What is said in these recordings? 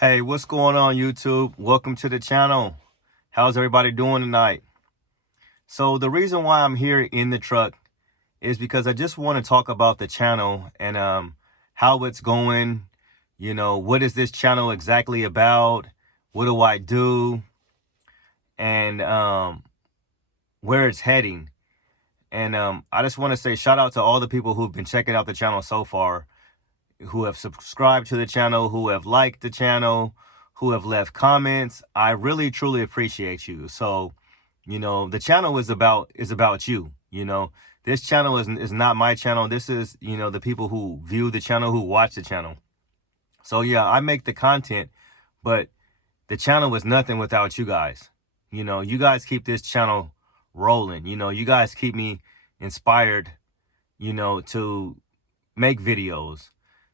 Hey, what's going on, YouTube? Welcome to the channel. How's everybody doing tonight? So the reason why I'm here in the truck is because I just want to talk about the channel and how it's going. What is this channel exactly about? What do I do? And where it's heading. And I just want to say shout out to all the people who've been checking out the channel so far, who have subscribed to the channel, who have liked the channel, who have left comments. I really truly appreciate you. So, the channel is about you. This channel is not my channel. This is, the people who view the channel, who watch the channel. So yeah, I make the content, but the channel is nothing without you guys. You guys keep this channel rolling. You guys keep me inspired, to make videos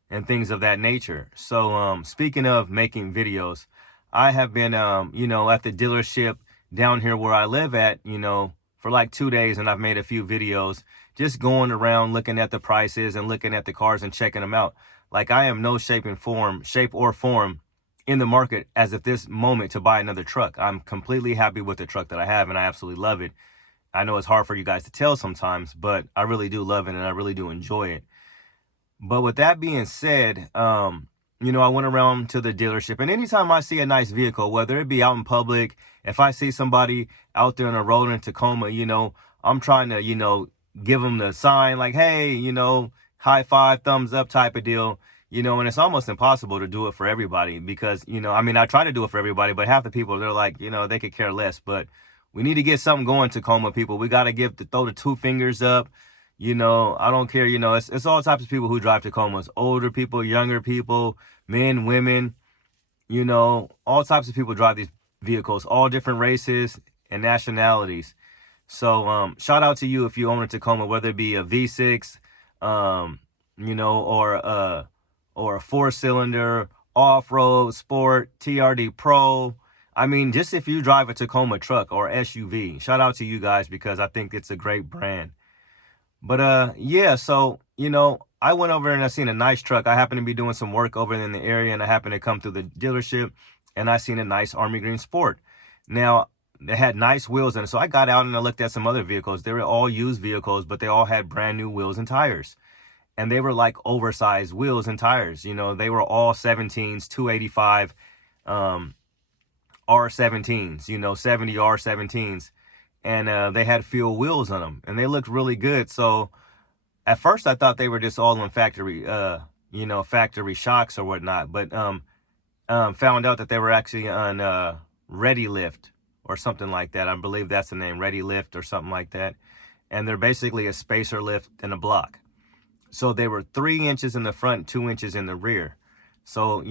and things of that nature. So speaking of making videos, I have been at the dealership down here where I live at, for like 2 days, and I've made a few videos just going around looking at the prices and looking at the cars and checking them out. Like, I am no shape or form in the market as at this moment to buy another truck. I'm completely happy with the truck that I have, and I absolutely love it. I know it's hard for you guys to tell sometimes, but I really do love it and I really do enjoy it. But with that being said, I went around to the dealership, and anytime I see a nice vehicle, whether it be out in public, if I see somebody out there on a road in Tacoma, I'm trying to, give them the sign like, hey, high five, thumbs up type of deal, and it's almost impossible to do it for everybody because, I try to do it for everybody, but half the people, they're like, they could care less. But we need to get something going, Tacoma people. We got to throw the 2 fingers up. I don't care. It's all types of people who drive Tacomas. Older people, younger people, men, women, all types of people drive these vehicles, all different races and nationalities. So shout out to you if you own a Tacoma, whether it be a V6, or a 4-cylinder, off-road, sport, TRD Pro. Just if you drive a Tacoma truck or SUV, shout out to you guys because I think it's a great brand. But yeah, so I went over and I seen a nice truck. I happened to be doing some work over in the area, and I happened to come through the dealership, and I seen a nice Army Green Sport. Now, they had nice wheels in it, so I got out and I looked at some other vehicles. They were all used vehicles, but they all had brand new wheels and tires, and they were like oversized wheels and tires. They were all 17s, 285 R17s, 70 R17s. And they had fuel wheels on them, and they looked really good. So at first I thought they were just all on factory shocks or whatnot, but found out that they were actually on Ready Lift or something like that. I believe that's the name, Ready Lift or something like that. And they're basically a spacer lift and a block. So they were 3 inches in the front, 2 inches in the rear. So,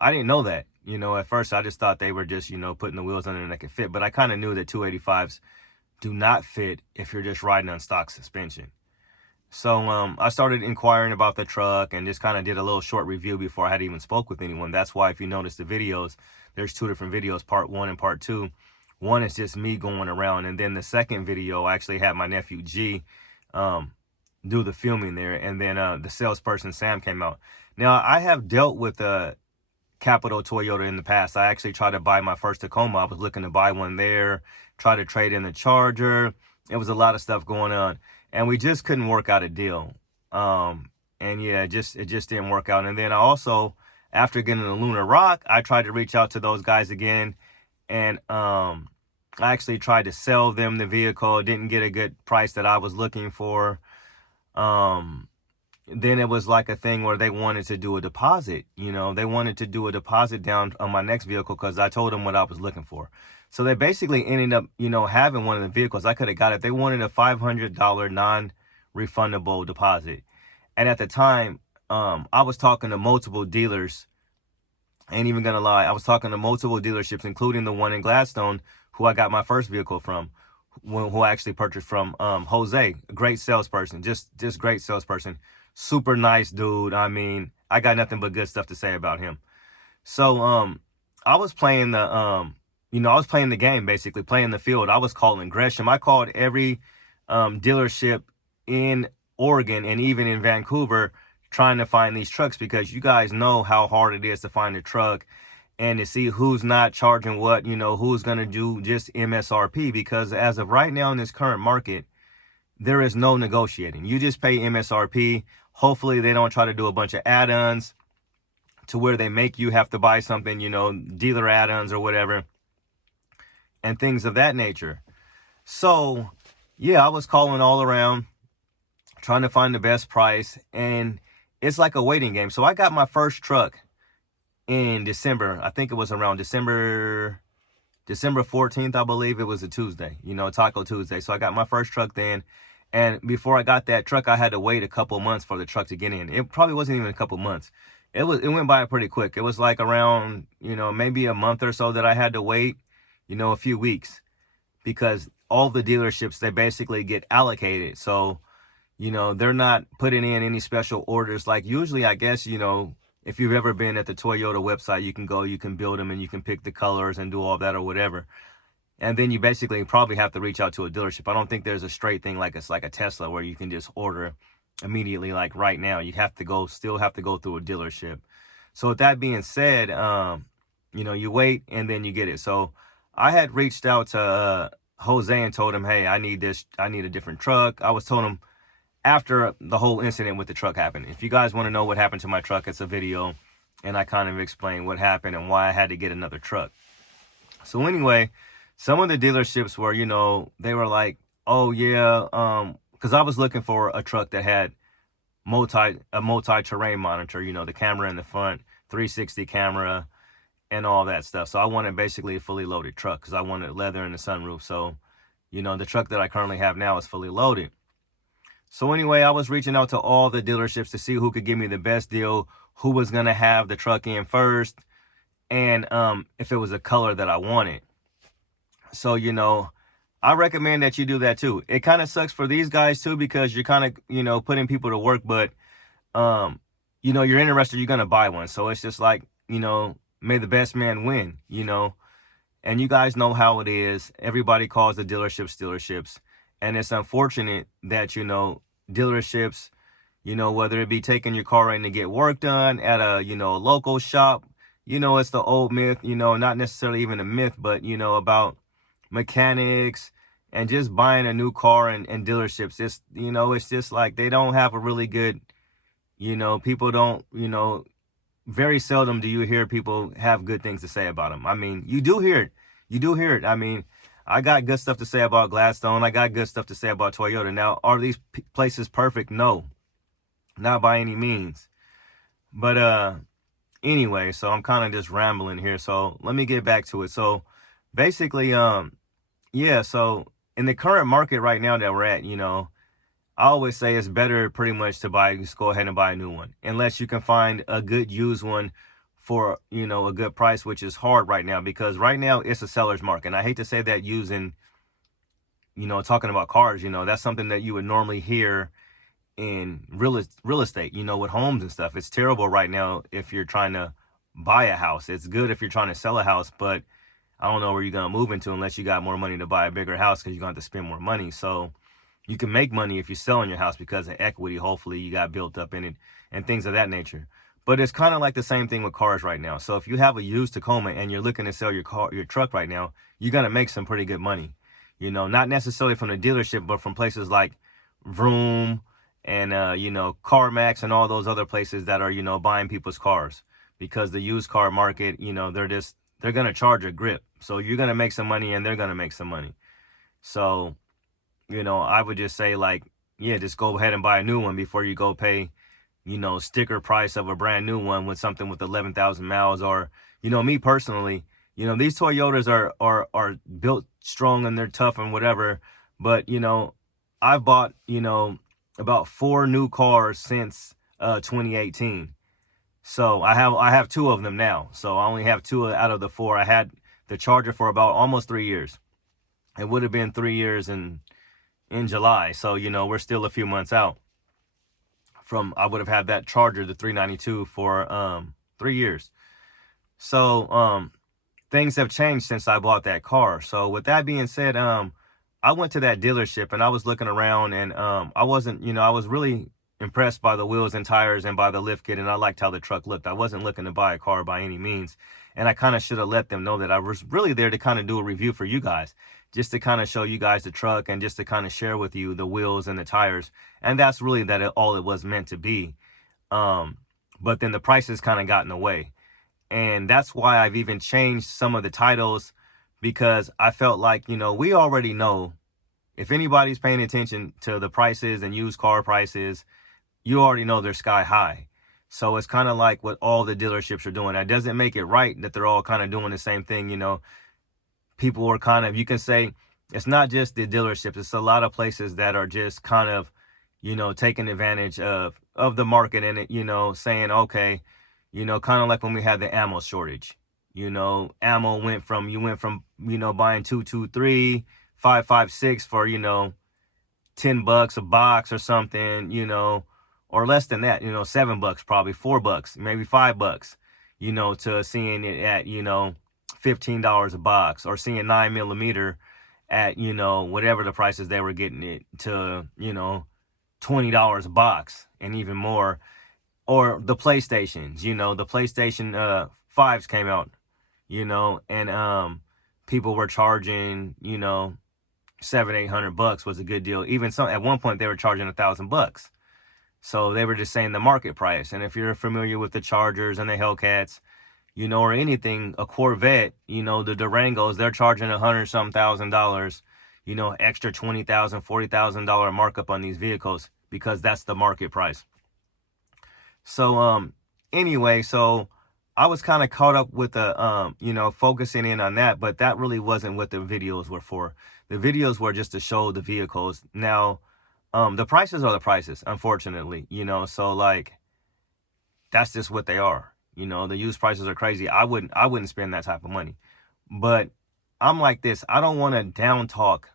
I didn't know that. At first I just thought they were just, putting the wheels on it and they could fit. But I kind of knew that 285s do not fit if you're just riding on stock suspension. So I started inquiring about the truck and just kind of did a little short review before I had even spoke with anyone. That's why if you notice the videos, there's 2 different videos, part 1 and part 2. One is just me going around. And then the second video, I actually had my nephew G do the filming there. And then the salesperson Sam came out. Now, I have dealt with Capital Toyota in the past. I actually tried to buy my first Tacoma. I was looking to buy one there, try to trade in the Charger. It was a lot of stuff going on, and we just couldn't work out a deal. And yeah, it just didn't work out. And then I also, after getting the Lunar Rock, I tried to reach out to those guys again, and I actually tried to sell them the vehicle. Didn't get a good price that I was looking for. Then it was like a thing where they wanted to do a deposit. They wanted to do a deposit down on my next vehicle because I told them what I was looking for. So they basically ended up, having one of the vehicles. I could have got it. They wanted a $500 non-refundable deposit. And at the time, I was talking to multiple dealers. I ain't even gonna lie. I was talking to multiple dealerships, including the one in Gladstone, who I got my first vehicle from, who I actually purchased from. Jose, great salesperson, just great salesperson. Super nice dude. I got nothing but good stuff to say about him. So I was playing the game, basically playing the field. I was calling Gresham. I called every dealership in Oregon and even in Vancouver trying to find these trucks, because you guys know how hard it is to find a truck and to see who's not charging what, who's going to do just MSRP, because as of right now in this current market, there is no negotiating. You just pay MSRP. Hopefully they don't try to do a bunch of add-ons to where they make you have to buy something, dealer add-ons or whatever, and things of that nature. So, yeah, I was calling all around, trying to find the best price, and it's like a waiting game. So I got my first truck in December. I think it was around December 14th, I believe. It was a Tuesday, Taco Tuesday. So I got my first truck then. And before I got that truck, I had to wait a couple months for the truck to get in. It probably wasn't even a couple months. It went by pretty quick. It was like around, maybe a month or so that I had to wait, a few weeks, because all the dealerships, they basically get allocated. So, they're not putting in any special orders. Like usually, I guess, if you've ever been at the Toyota website, you can go, you can build them, and you can pick the colors and do all that or whatever. And then you basically probably have to reach out to a dealership. I don't think there's a straight thing like it's like a Tesla where you can just order immediately, like right now. You still have to go through a dealership. So with that being said, you wait and then you get it. So I had reached out to Jose and told him, hey, I need a different truck. I was telling him after the whole incident with the truck happened. If you guys want to know what happened to my truck, it's a video, and I kind of explain what happened and why I had to get another truck. So anyway, some of the dealerships were, they were like, oh yeah, because I was looking for a truck that had a multi-terrain monitor, the camera in the front, 360 camera, and all that stuff. So I wanted basically a fully loaded truck because I wanted leather in the sunroof. So, the truck that I currently have now is fully loaded. So anyway, I was reaching out to all the dealerships to see who could give me the best deal, who was going to have the truck in first, and if it was a color that I wanted. So, I recommend that you do that too. It kind of sucks for these guys too, because you're kind of, putting people to work, but, you're interested, you're going to buy one. So it's just like, may the best man win, and you guys know how it is. Everybody calls the dealerships. And it's unfortunate that, dealerships, whether it be taking your car in to get work done at a, local shop, it's the old myth, not necessarily even a myth, but, about mechanics and just buying a new car and dealerships. It's just like they don't have a really good, people don't, very seldom do you hear people have good things to say about them. I mean, you do hear it. I mean, I got good stuff to say about Gladstone. I got good stuff to say about Toyota. Now, are these places perfect? No, not by any means. But anyway, so I'm kind of just rambling here. So let me get back to it. So basically, yeah, so in the current market right now that we're at, I always say it's better pretty much to just go ahead and buy a new one, unless you can find a good used one for, a good price, which is hard right now, because right now it's a seller's market. And I hate to say that using, talking about cars, that's something that you would normally hear in real estate, with homes and stuff. It's terrible right now if you're trying to buy a house. It's good if you're trying to sell a house, but I don't know where you're going to move into unless you got more money to buy a bigger house, because you're going to have to spend more money. So you can make money if you're selling your house because of equity, hopefully you got built up in it and things of that nature. But it's kind of like the same thing with cars right now. So if you have a used Tacoma and you're looking to sell your truck right now, you're going to make some pretty good money. Not necessarily from the dealership, but from places like Vroom and, CarMax and all those other places that are, buying people's cars. Because the used car market, they're going to charge a grip. So you're going to make some money and they're going to make some money. So, I would just say just go ahead and buy a new one before you go pay, sticker price of a brand new one with something with 11,000 miles. Or, me personally, these Toyotas are built strong and they're tough and whatever. But, I've bought, about 4 new cars since 2018. So I have 2 of them now. So I only have 2 out of the 4. I had the Charger for about almost 3 years. It would have been 3 years in July. So, we're still a few months out from, I would have had that Charger, the 392, for 3 years. So things have changed since I bought that car. So with that being said, I went to that dealership and I was looking around, and I wasn't, I was really impressed by the wheels and tires and by the lift kit, and I liked how the truck looked. I wasn't looking to buy a car by any means, and I kind of should have let them know that I was really there to kind of do a review for you guys, just to kind of show you guys the truck and just to kind of share with you the wheels and the tires, and that's really all it was meant to be. But then the prices kind of got in the way, and that's why I've even changed some of the titles, because I felt like, we already know, if anybody's paying attention to the prices and used car prices, you already know they're sky high. So it's kind of like what all the dealerships are doing. That doesn't make it right that they're all kind of doing the same thing. People are kind of, you can say it's not just the dealerships. It's a lot of places that are just kind of, taking advantage of the market and it, saying, okay, kind of like when we had the ammo shortage. Ammo went from, buying 223, 5.56 for, $10 a box or something, or less than that, $7, probably $4, maybe $5, to seeing it at, $15 a box, or seeing 9mm at, whatever the prices they were getting it to, $20 a box and even more. Or the PlayStations, the PlayStation 5s came out, and people were charging, $700-800 was a good deal. Even some, at one point they were charging $1,000. So they were just saying the market price. And if you're familiar with the Chargers and the Hellcats, or anything, a Corvette, the Durangos, they're charging $100-some thousand, extra $20,000, $40,000 markup on these vehicles, because that's the market price. So, anyway, so I was kind of caught up with the, focusing in on that, but that really wasn't what the videos were for. The videos were just to show the vehicles. Now, the prices are the prices, unfortunately, so like, that's just what they are. The used prices are crazy. I wouldn't spend that type of money, but I'm like this. I don't want to down talk,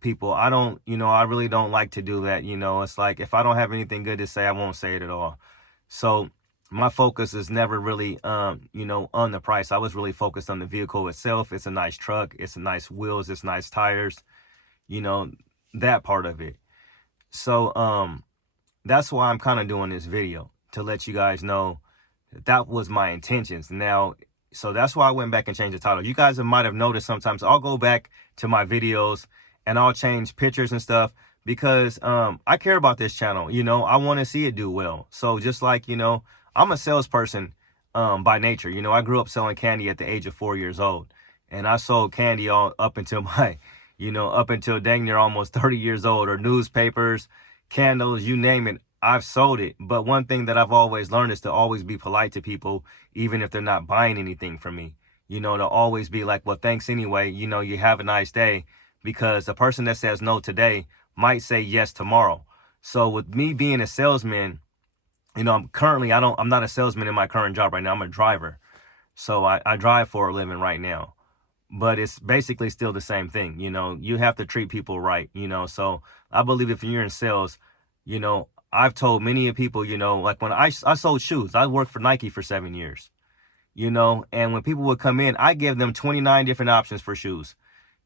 people. I don't, I really don't like to do that. It's like, if I don't have anything good to say, I won't say it at all. So my focus is never really, on the price. I was really focused on the vehicle itself. It's a nice truck. It's nice wheels. It's nice tires, that part of it. So, that's why I'm kind of doing this video, to let you guys know that was my intentions. Now, so that's why I went back and changed the title. You guys might have noticed sometimes I'll go back to my videos and I'll change pictures and stuff, because I care about this channel. I want to see it do well. So just like, I'm a salesperson by nature. I grew up selling candy at the age of 4 years old, and I sold candy all up until my, up until dang near almost 30 years old, or newspapers, candles, you name it. I've sold it. But one thing that I've always learned is to always be polite to people, even if they're not buying anything from me. To always be like, well, thanks anyway. You have a nice day, because the person that says no today might say yes tomorrow. So with me being a salesman, I'm not a salesman in my current job right now. I'm a driver. So I drive for a living right now. But it's basically still the same thing. You have to treat people right, So I believe if you're in sales, I've told many people, like when I sold shoes, I worked for Nike for 7 years, and when people would come in, I gave them 29 different options for shoes.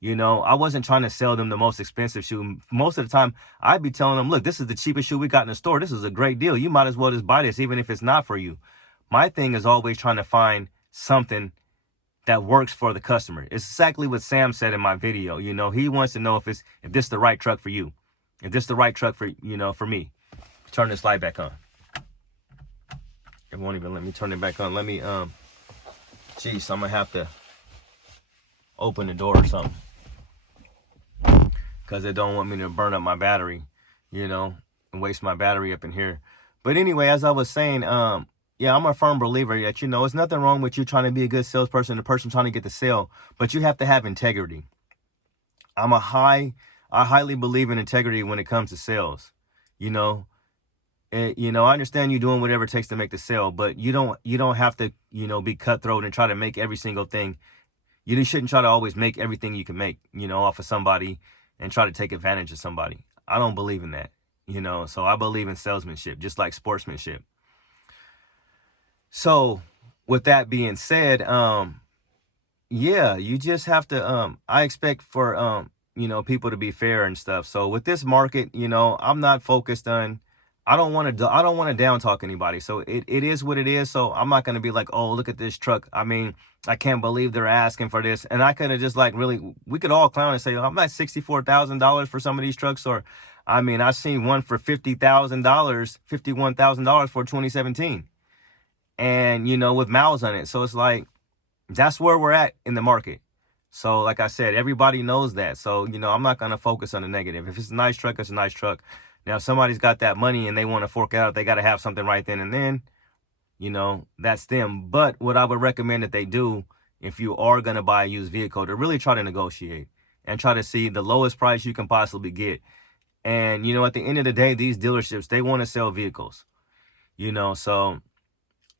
I wasn't trying to sell them the most expensive shoe. Most of the time, I'd be telling them, look, this is the cheapest shoe we got in the store. This is a great deal. You might as well just buy this, even if it's not for you. My thing is always trying to find something that works for the customer. It's exactly what Sam said in my video. He wants to know if this is the right truck for you. If this is the right truck for, for me. Turn this light back on. It won't even let me turn it back on. Let me, geez, I'm gonna have to open the door or something, because it don't want me to burn up my battery, and waste my battery up in here. But anyway, as I was saying, yeah, I'm a firm believer that, it's nothing wrong with you trying to be a good salesperson, the person trying to get the sale, but you have to have integrity. I highly believe in integrity when it comes to sales. I understand you doing whatever it takes to make the sale, but you don't have to, be cutthroat and try to make every single thing. You shouldn't try to always make everything you can make, off of somebody, and try to take advantage of somebody. I don't believe in that, so I believe in salesmanship, just like sportsmanship. So with that being said, yeah, you just have to, I expect for, people to be fair and stuff. So with this market, I'm not focused on, I don't want to down talk anybody. So it is what it is. So I'm not going to be like, oh, look at this truck. I mean, I can't believe they're asking for this. And I could have just like really, we could all clown and say, oh, I'm not $64,000 for some of these trucks. Or, I mean, I seen one for $50,000, $51,000 for 2017, and with miles on it. So it's like, that's where we're at in the market. So like I said, everybody knows that. So, I'm not going to focus on the negative. If it's a nice truck, it's a nice truck. Now, if somebody's got that money and they want to fork out, they got to have something right then and then, that's them. But what I would recommend that they do, if you are going to buy a used vehicle, to really try to negotiate and try to see the lowest price you can possibly get. And, at the end of the day, these dealerships, they want to sell vehicles, so,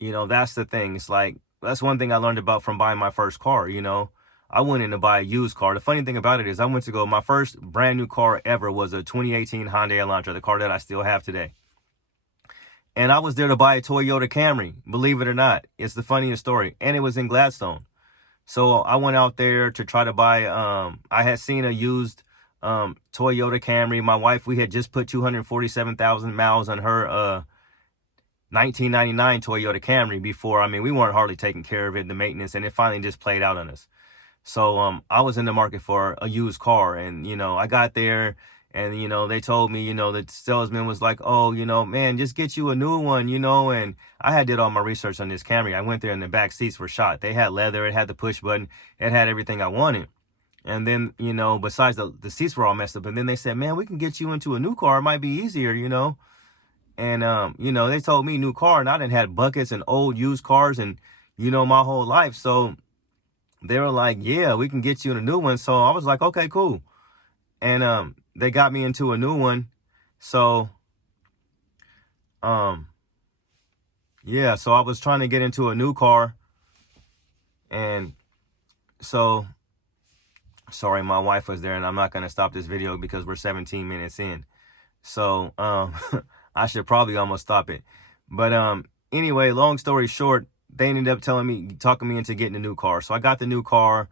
that's the thing. It's like, that's one thing I learned about from buying my first car. I went in to buy a used car. The funny thing about it is my first brand new car ever was a 2018 Hyundai Elantra, the car that I still have today. And I was there to buy a Toyota Camry, believe it or not. It's the funniest story. And it was in Gladstone. So I went out there to try to buy, I had seen a used Toyota Camry. My wife, we had just put 247,000 miles on her 1999 Toyota Camry before. I mean, we weren't hardly taking care of it, the maintenance, and it finally just played out on us. So I was in the market for a used car, and I got there, and they told me, the salesman was like, oh, man, just get you a new one, and I did all my research on this Camry. I went there and the back seats were shot. They had leather, it had the push button, it had everything I wanted. And then, besides the seats were all messed up, and then they said, man, we can get you into a new car. It might be easier, And, they told me new car, and I done had buckets and old used cars and, my whole life. So they were like, yeah, we can get you in a new one. So I was like, okay, cool. And they got me into a new one. So, yeah, so I was trying to get into a new car. And so, sorry, my wife was there, and I'm not going to stop this video because we're 17 minutes in. So, I should probably almost stop it. But anyway, long story short, they ended up talking me into getting a new car. So I got the new car.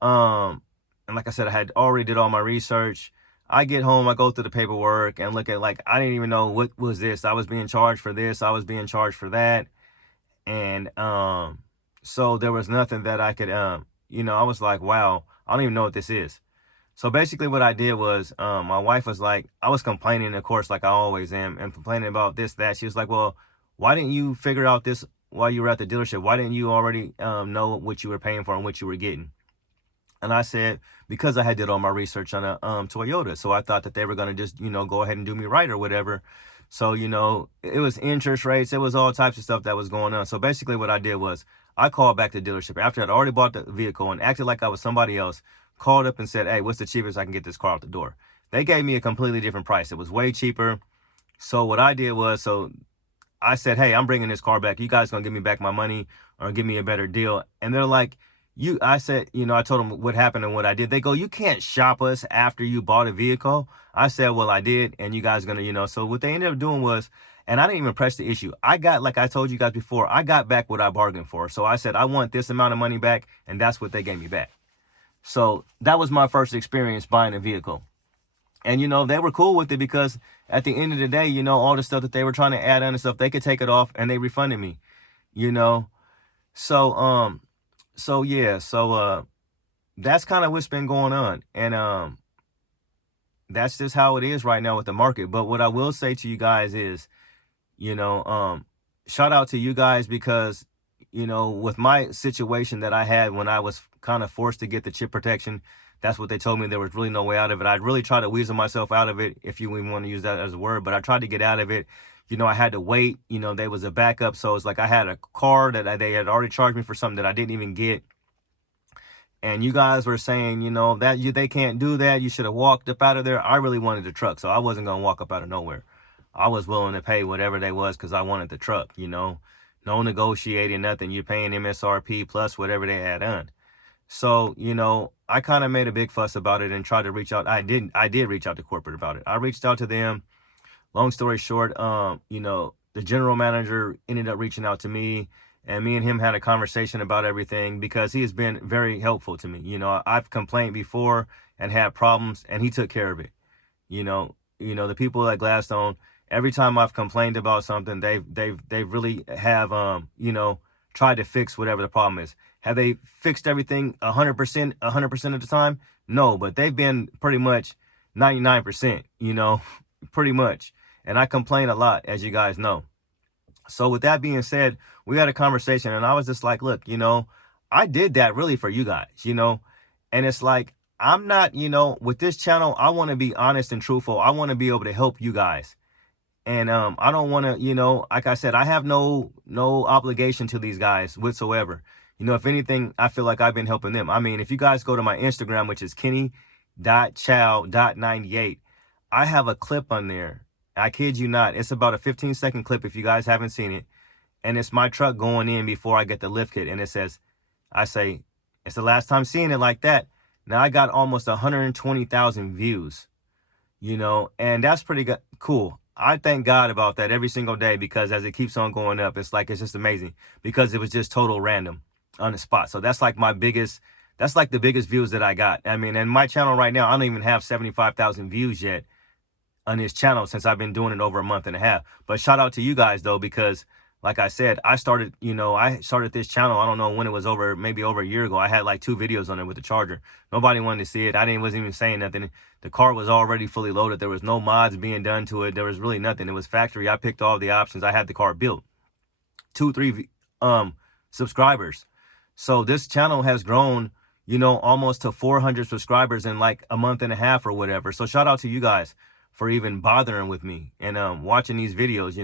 And like I said, I had already did all my research. I get home, I go through the paperwork and look at, like, I didn't even know what was this. I was being charged for this. I was being charged for that. And so there was nothing that I could, I was like, wow, I don't even know what this is. So basically what I did was, my wife was like, I was complaining, of course, like I always am, and complaining about this, that. She was like, well, why didn't you figure out this while you were at the dealership? Why didn't you already know what you were paying for and what you were getting? And I said, because I had did all my research on a Toyota. So I thought that they were going to just, go ahead and do me right or whatever. So, it was interest rates. It was all types of stuff that was going on. So basically what I did was I called back the dealership after I'd already bought the vehicle and acted like I was somebody else, called up and said, hey, what's the cheapest I can get this car out the door? They gave me a completely different price. It was way cheaper. So what I did was, I said, hey, I'm bringing this car back. You guys going to give me back my money or give me a better deal? And they're like, I said, I told them what happened and what I did. They go, you can't shop us after you bought a vehicle. I said, well, I did. And you guys are going to, so what they ended up doing was, and I didn't even press the issue. I got, like I told you guys before, I got back what I bargained for. So I said, I want this amount of money back. And that's what they gave me back. So that was my first experience buying a vehicle. And, they were cool with it because at the end of the day, all the stuff that they were trying to add on and stuff, they could take it off and they refunded me, So, that's kind of what's been going on. And, that's just how it is right now with the market. But what I will say to you guys is, shout out to you guys because, with my situation that I had when I was kind of forced to get the chip protection, that's what they told me. There was really no way out of it. I'd really try to weasel myself out of it, if you even want to use that as a word, but I tried to get out of it. I had to wait. There was a backup. So it's like I had a car that they had already charged me for something that I didn't even get. And you guys were saying, they can't do that. You should have walked up out of there. I really wanted the truck, so I wasn't going to walk up out of nowhere. I was willing to pay whatever they was because I wanted the truck, No negotiating, nothing. You're paying MSRP plus whatever they add on. So, I kind of made a big fuss about it and tried to reach out. I did reach out to corporate about it. I reached out to them. Long story short, the general manager ended up reaching out to me, and me and him had a conversation about everything because he has been very helpful to me. I've complained before and had problems, and he took care of it. The people at Gladstone, Every time I've complained about something, they really have tried to fix whatever the problem is. Have they fixed everything 100% of the time? No, but they've been pretty much 99%, pretty much. And I complain a lot, as you guys know. So with that being said, we had a conversation and I was just like, look, I did that really for you guys, and it's like, I'm not, with this channel, I want to be honest and truthful. I want to be able to help you guys. And I don't want to, like I said, I have no obligation to these guys whatsoever. If anything, I feel like I've been helping them. I mean, if you guys go to my Instagram, which is kenny.chow.98, I have a clip on there. I kid you not. It's about a 15-second clip if you guys haven't seen it. And it's my truck going in before I get the lift kit. And it says, I say, it's the last time seeing it like that. Now I got almost 120,000 views, and that's pretty cool. I thank God about that every single day, because as it keeps on going up, it's just amazing, because it was just total random on the spot. So that's like the biggest views that I got. I mean, and my channel right now, I don't even have 75,000 views yet on this channel since I've been doing it over a month and a half. But shout out to you guys though, because like I said, I started this channel, I don't know when it was, maybe over a year ago. I had like 2 videos on it with the charger. Nobody wanted to see it. Wasn't even saying nothing. The car was already fully loaded. There was no mods being done to it. There was really nothing. It was factory. I picked all the options. I had the car built. 2-3 subscribers. So this channel has grown, almost to 400 subscribers in like a month and a half or whatever. So shout out to you guys for even bothering with me and watching these videos.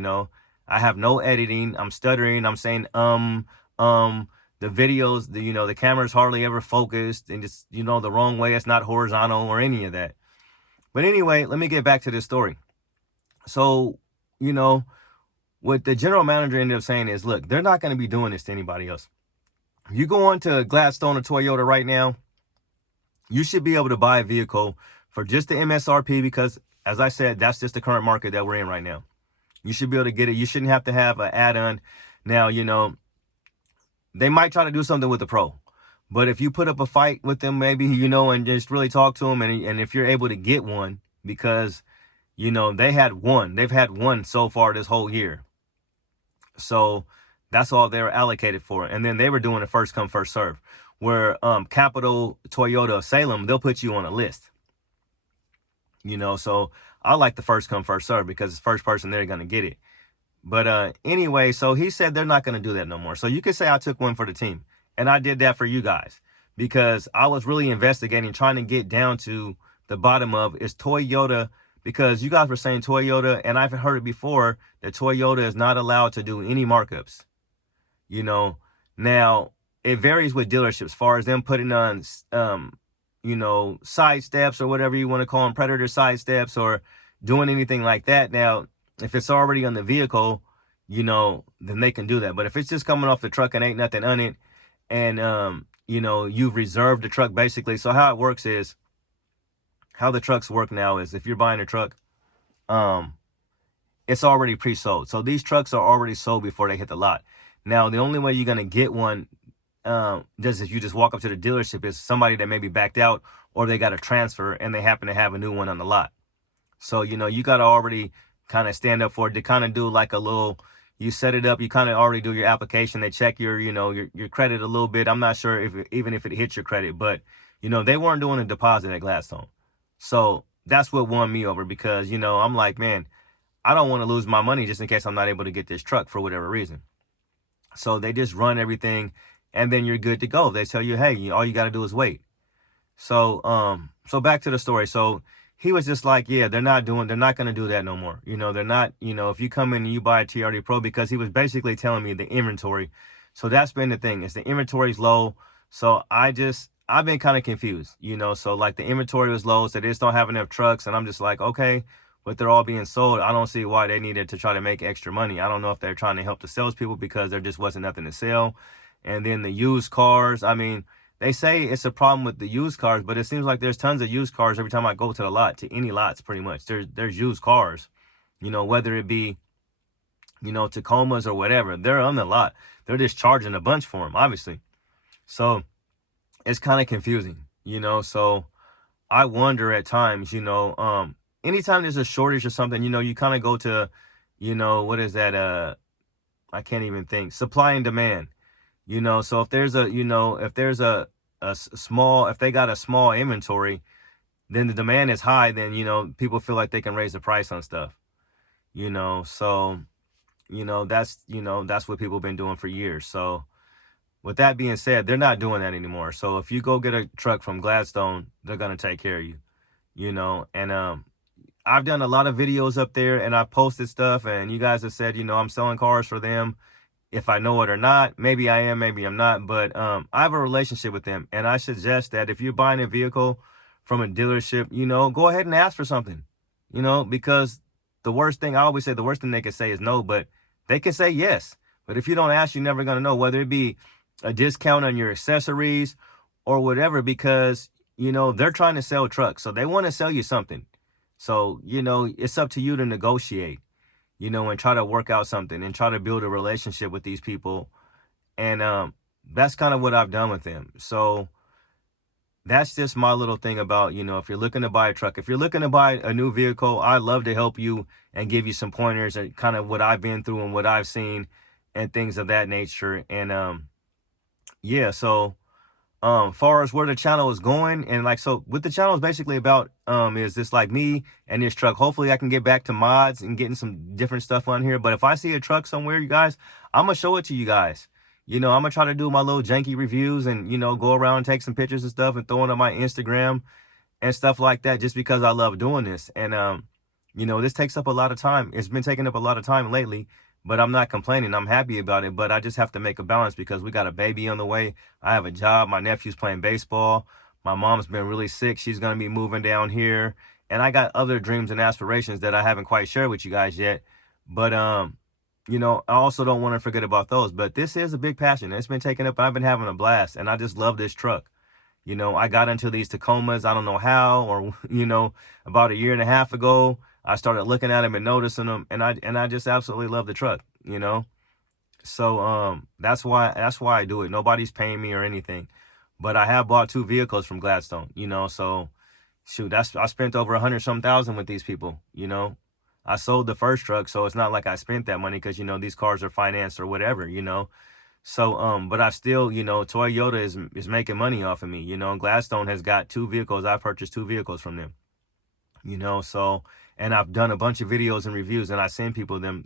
I have no editing. I'm stuttering. I'm saying, the videos, the camera's hardly ever focused and just, the wrong way. It's not horizontal or any of that. But anyway, let me get back to this story. So, what the general manager ended up saying is, look, they're not going to be doing this to anybody else. If you go on to Gladstone or Toyota right now, you should be able to buy a vehicle for just the MSRP, because as I said, that's just the current market that we're in right now. You should be able to get it. You shouldn't have to have an add-on. Now, they might try to do something with the Pro. But if you put up a fight with them, maybe, and just really talk to them, and if you're able to get one, because, they've had one so far this whole year. So that's all they were allocated for. And then they were doing a first come, first serve, where Capital Toyota of Salem, they'll put you on a list. So I like the first come, first serve, because it's first person they're going to get it. But anyway, so he said they're not going to do that no more. So you could say I took one for the team. And I did that for you guys, because I was really investigating, trying to get down to the bottom of, is Toyota, because you guys were saying Toyota, and I've heard it before, that Toyota is not allowed to do any markups. Now it varies with dealerships as far as them putting on, side steps or whatever you want to call them, predator side steps, or doing anything like that. Now, if it's already on the vehicle, then they can do that. But if it's just coming off the truck and ain't nothing on it, and, you've reserved the truck basically. So how it works is, how the trucks work now is, if you're buying a truck, it's already pre-sold. So these trucks are already sold before they hit the lot. Now, the only way you're going to get one, just if you just walk up to the dealership, is somebody that maybe backed out, or they got a transfer and they happen to have a new one on the lot. So, you got to already kind of stand up for it, to kind of do like a little, you set it up, you kind of already do your application. They check your, your credit a little bit. I'm not sure if it hits your credit, but, they weren't doing a deposit at Gladstone. So that's what won me over, because, I'm like, man, I don't want to lose my money just in case I'm not able to get this truck for whatever reason. So they just run everything, and then you're good to go. They tell you, hey, all you got to do is wait. So, so back to the story. So he was just like, yeah, they're not going to do that no more. They're not, if you come in and you buy a TRD Pro, because he was basically telling me the inventory. So that's been the thing, is the inventory's low. So I've been kind of confused, so like the inventory was low, so they just don't have enough trucks. And I'm just like, okay, but they're all being sold. I don't see why they needed to try to make extra money. I don't know if they're trying to help the salespeople, because there just wasn't nothing to sell. And then the used cars, I mean, they say it's a problem with the used cars, but it seems like there's tons of used cars every time I go to the lot, to any lots pretty much. There's used cars, whether it be, Tacomas or whatever. They're on the lot. They're just charging a bunch for them, obviously. So it's kind of confusing, so I wonder at times, anytime there's a shortage or something, you kind of go to, what is that? I can't even think. Supply and demand. So if there's if they got a small inventory, then the demand is high, then, people feel like they can raise the price on stuff, so, that's what people have been doing for years. So with that being said, they're not doing that anymore. So if you go get a truck from Gladstone, they're going to take care of you, and, I've done a lot of videos up there and I've posted stuff, and you guys have said, I'm selling cars for them. If I know it or not, maybe I am, maybe I'm not, but I have a relationship with them, and I suggest that if you're buying a vehicle from a dealership, go ahead and ask for something, because the worst thing, I always say the worst thing they can say is no, but they can say yes. But if you don't ask, you're never going to know, whether it be a discount on your accessories or whatever, because, they're trying to sell trucks, so they want to sell you something. So, it's up to you to negotiate, and try to work out something and try to build a relationship with these people. And that's kind of what I've done with them. So that's just my little thing about, if you're looking to buy a truck, if you're looking to buy a new vehicle, I'd love to help you and give you some pointers and kind of what I've been through and what I've seen and things of that nature. And yeah, so far as where the channel is going, and like, so what the channel is basically about is this, like, me and this truck. Hopefully I can get back to mods and getting some different stuff on here, but if I see a truck somewhere, you guys, I'm gonna show it to you guys. I'm gonna try to do my little janky reviews and, go around and take some pictures and stuff and throw it on my Instagram and stuff like that, just because I love doing this. And this takes up a lot of time. It's been taking up a lot of time lately, but I'm not complaining. I'm happy about it, but I just have to make a balance because we got a baby on the way. I have a job. My nephew's playing baseball. My mom's been really sick. She's going to be moving down here. And I got other dreams and aspirations that I haven't quite shared with you guys yet. But, I also don't want to forget about those. But this is a big passion. It's been taken up. I've been having a blast, and I just love this truck. I got into these Tacomas. I don't know how, or, about a year and a half ago, I started looking at them and noticing them, and I just absolutely love the truck, So that's why I do it. Nobody's paying me or anything, but I have bought 2 vehicles from Gladstone, so shoot, I spent over 100-some thousand with these people, I sold the first truck, so it's not like I spent that money, because these cars are financed or whatever, So but I still, Toyota is making money off of me, Gladstone has got 2 vehicles. I purchased 2 vehicles from them, so. And I've done a bunch of videos and reviews, and I send people their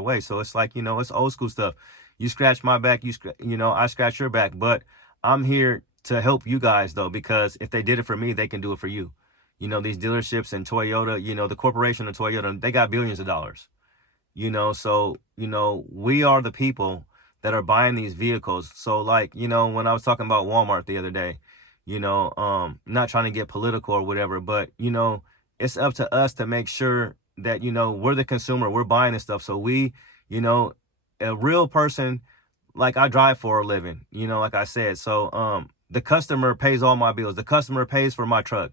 way. So it's like, it's old school stuff. You scratch my back, I scratch your back. But I'm here to help you guys, though, because if they did it for me, they can do it for you. These dealerships and Toyota, the corporation of Toyota, they got billions of dollars. So, we are the people that are buying these vehicles. So, like, when I was talking about Walmart the other day, not trying to get political or whatever, but, it's up to us to make sure that, we're the consumer, we're buying this stuff. So we, a real person, like, I drive for a living, like I said. So the customer pays all my bills. The customer pays for my truck,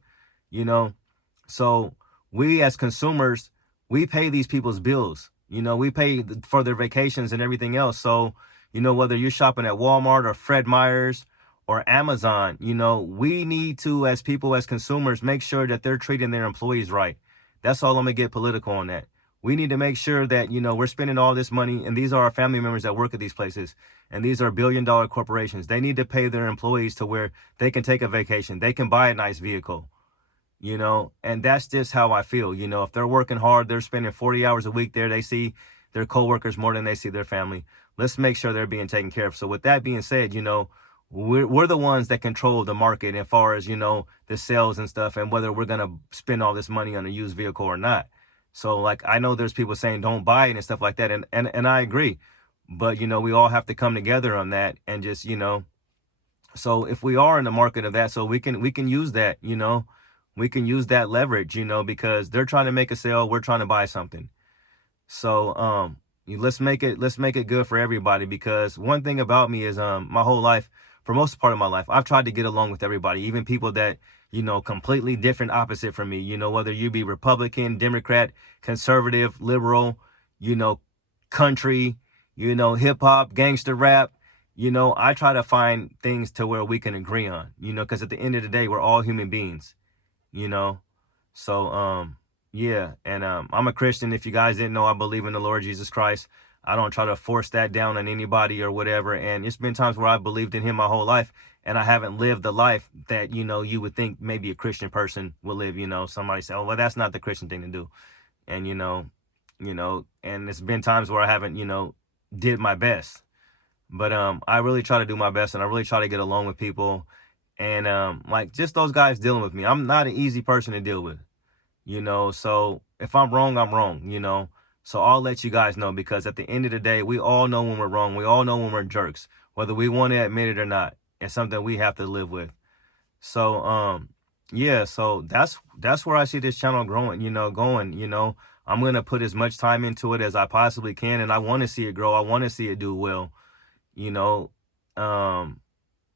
So we as consumers, we pay these people's bills. We pay for their vacations and everything else. So, whether you're shopping at Walmart or Fred Meyer's or Amazon, we need to, as people, as consumers, make sure that they're treating their employees right. That's all. I'm gonna get political on that. We need to make sure that, we're spending all this money, and these are our family members that work at these places, and these are billion-dollar corporations. They need to pay their employees to where they can take a vacation, they can buy a nice vehicle, and that's just how I feel. If they're working hard, they're spending 40 hours a week there, they see their coworkers more than they see their family. Let's make sure they're being taken care of. So with that being said, we're the ones that control the market as far as, the sales and stuff, and whether we're going to spend all this money on a used vehicle or not. So, like, I know there's people saying don't buy it and stuff like that. And I agree. But, we all have to come together on that and just, so if we are in the market of that, so we can use that, we can use that leverage, because they're trying to make a sale. We're trying to buy something. So, let's make it good for everybody, because one thing about me is, my whole life, for most part of my life, I've tried to get along with everybody, even people that, completely different, opposite from me, whether you be Republican, Democrat, conservative, liberal, country, hip hop, gangster rap, I try to find things to where we can agree on, because at the end of the day, we're all human beings, So, yeah, and I'm a Christian. If you guys didn't know, I believe in the Lord Jesus Christ. I don't try to force that down on anybody or whatever. And it's been times where I believed in him my whole life, and I haven't lived the life that, you would think maybe a Christian person will live. Somebody say, oh, well, that's not the Christian thing to do. And, and it's been times where I haven't, did my best. But I really try to do my best, and I really try to get along with people. And like just those guys dealing with me, I'm not an easy person to deal with. So if I'm wrong, I'm wrong. So I'll let you guys know, because at the end of the day, we all know when we're wrong. We all know when we're jerks, whether we want to admit it or not. It's something we have to live with. So yeah, so that's where I see this channel growing, going. I'm gonna put as much time into it as I possibly can, and I want to see it grow. I want to see it do well, you know.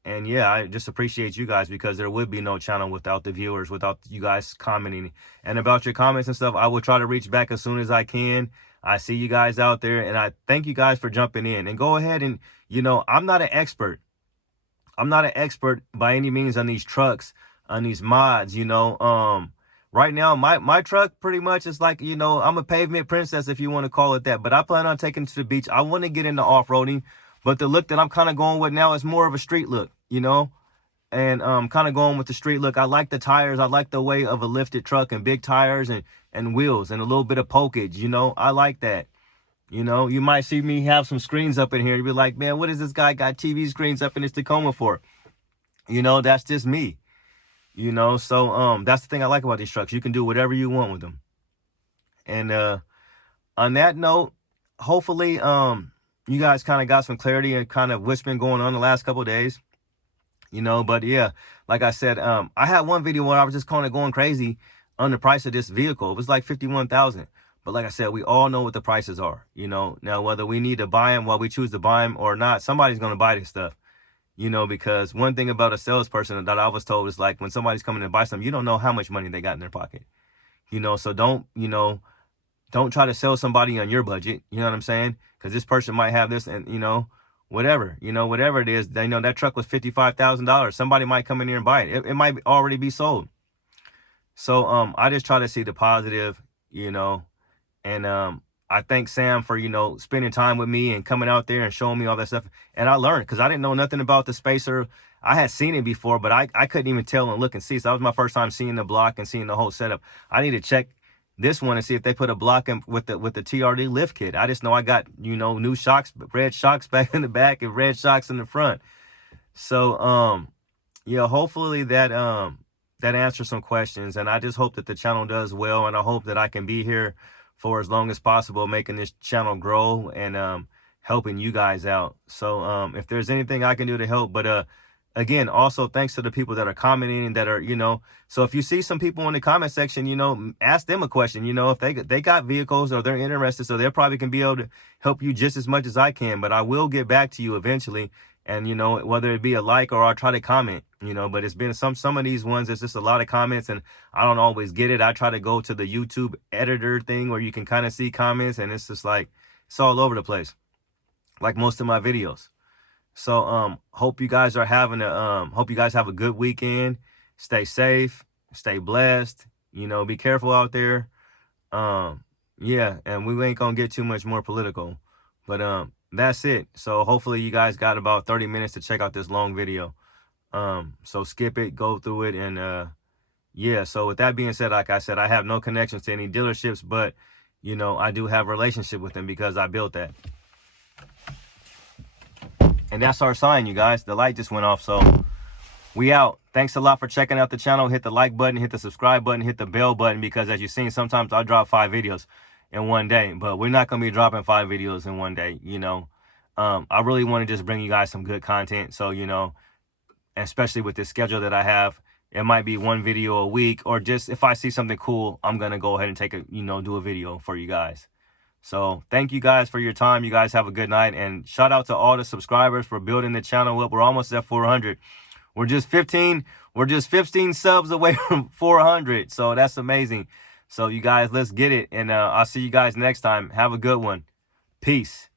And yeah, I just appreciate you guys, because there would be no channel without the viewers, without you guys commenting. And about your comments and stuff, I will try to reach back as soon as I can. I see you guys out there, and I thank you guys for jumping in. And go ahead and, I'm not an expert. I'm not an expert by any means on these trucks, on these mods, Right now, my truck pretty much is like, I'm a pavement princess, if you want to call it that. But I plan on taking it to the beach. I want to get into off-roading. But the look that I'm kind of going with now is more of a street look, and kind of going with the street look. I like the tires. I like the way of a lifted truck and big tires and wheels and a little bit of pokage, I like that. You might see me have some screens up in here. You'll be like, man, what is this guy got TV screens up in his Tacoma for? That's just me. So that's the thing I like about these trucks. You can do whatever you want with them. And on that note, hopefully you guys kind of got some clarity and kind of what's been going on the last couple of days, but yeah, like I said, I had one video where I was just kind of going crazy on the price of this vehicle. It was like $51,000. But like I said, we all know what the prices are, now whether we need to buy them, while we choose to buy them or not, somebody's going to buy this stuff, because one thing about a salesperson that I was told is, like, when somebody's coming to buy something, you don't know how much money they got in their pocket, so don't try to sell somebody on your budget. You know what I'm saying? Because this person might have this, and whatever it is, they know that truck was $55,000. Somebody might come in here and buy it. It might already be sold. So I just try to see the positive, and I thank Sam for spending time with me and coming out there and showing me all that stuff. And I learned, because I didn't know nothing about the spacer. I had seen it before, but I couldn't even tell and look and see. So that was my first time seeing the block and seeing the whole setup. I need to check this one and see if they put a block in with the TRD lift kit. I just know I got, new shocks, red shocks back in the back and red shocks in the front. So, yeah, hopefully that answers some questions. And I just hope that the channel does well. And I hope that I can be here for as long as possible, making this channel grow and helping you guys out. So, if there's anything I can do to help, but again, also thanks to the people that are commenting and that are, so if you see some people in the comment section, ask them a question, if they got vehicles or they're interested, so they probably can be able to help you just as much as I can. But I will get back to you eventually. And, whether it be a like or I'll try to comment, but it's been some of these ones, it's just a lot of comments and I don't always get it. I try to go to the YouTube editor thing where you can kind of see comments, and it's just like, it's all over the place, like most of my videos. So hope you guys are having hope you guys have a good weekend. Stay safe, stay blessed, be careful out there. Yeah, and we ain't gonna get too much more political, but that's it. So hopefully you guys got about 30 minutes to check out this long video. So skip it, go through it, and yeah, so with that being said, like I said, I have no connections to any dealerships, but I do have a relationship with them because I built that. And that's our sign, you guys. The light just went off, so we out. Thanks a lot for checking out the channel. Hit the like button, hit the subscribe button, hit the bell button, because as you've seen, sometimes I drop 5 videos in one day, but we're not going to be dropping 5 videos in one day, I really want to just bring you guys some good content. So, especially with this schedule that I have, it might be 1 video a week, or just if I see something cool, I'm going to go ahead and take a, do a video for you guys. So thank you guys for your time. You guys have a good night, and shout out to all the subscribers for building the channel up. We're almost at 400. We're just 15 subs away from 400. So that's amazing. So you guys, let's get it. And I'll see you guys next time. Have a good one. Peace.